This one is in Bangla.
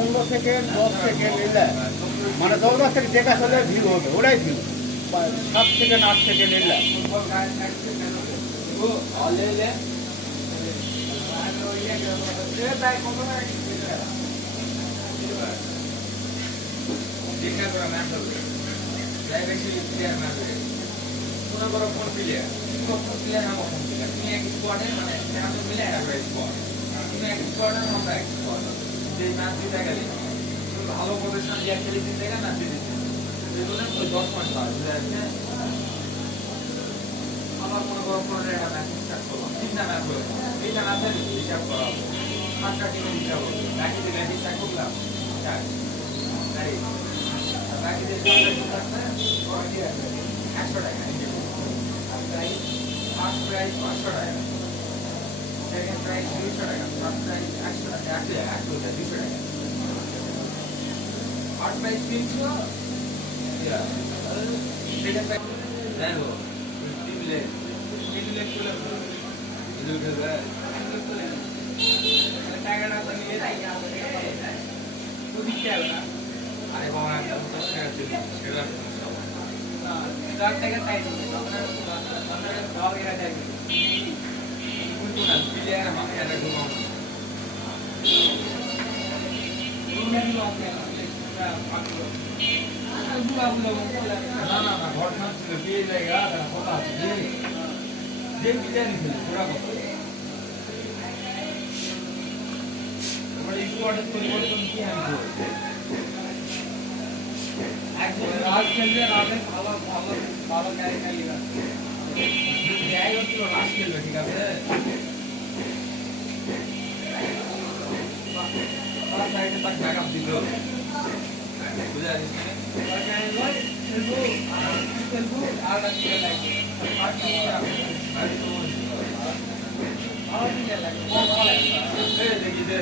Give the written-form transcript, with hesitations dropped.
15 সেকেন্ড 10 সেকেন্ড নিলে মানে 10 থেকে দেখা চলে ভিউ হবে, ওটাই ভিউ। 7 সেকেন্ড 8 সেকেন্ড নিলে ভালো প্রফেশনাল যে খেলে দিতে গেলে না দিতে ওই 10 পয়েন্ট পাওয়া যায়। আমার মনে করো পনেরো একটা ম্যাচ স্টার্ট করলাম, 3টা ম্যাচ হলো, এইটা ম্যাচে হিসাব করা হবে, 7টা টিমের হিসাব হবে, বাকিদের ম্যাচ স্টার্ট করলাম 4 তাই বাকিদের 100 টাকা আর প্রাইস ফার্স্ট প্রাইস 500 টাকা, সেকেন্ড প্রাইস 200 টাকা, থার্ড প্রাইস 100 টাকা, 200 টাকা, থার্ড প্রাইস 300 সেকেন্ড প্রাইস দেখো টিমলে খুলে টাকাটা তো নিয়ে যাই আরে বাবা 50 টাকা দিল সেটা না 4 টাকা চাই আপনার দাও এরা চাই কিন্তু না প্লেয়ার আমি এটা ঘুমাও না না না ঘটনা ছিল বিয়ে জায়গা কথা আছে যে বিরিয়ানি ছিল পুরা কথা তোমার স্কোয়াডের পরিবর্তন কি আমি একদম রাজ খেলবে রাজে ভালো ভালো ভালো গাড়ি খালি না যাই হোক তো রাজ খেলবে ঠিক আছে আর সাইডে তাক ব্যাকআপ দিতে হবে বুঝা যাচ্ছে আর লাগবে আর কি লাগবে দেখি দে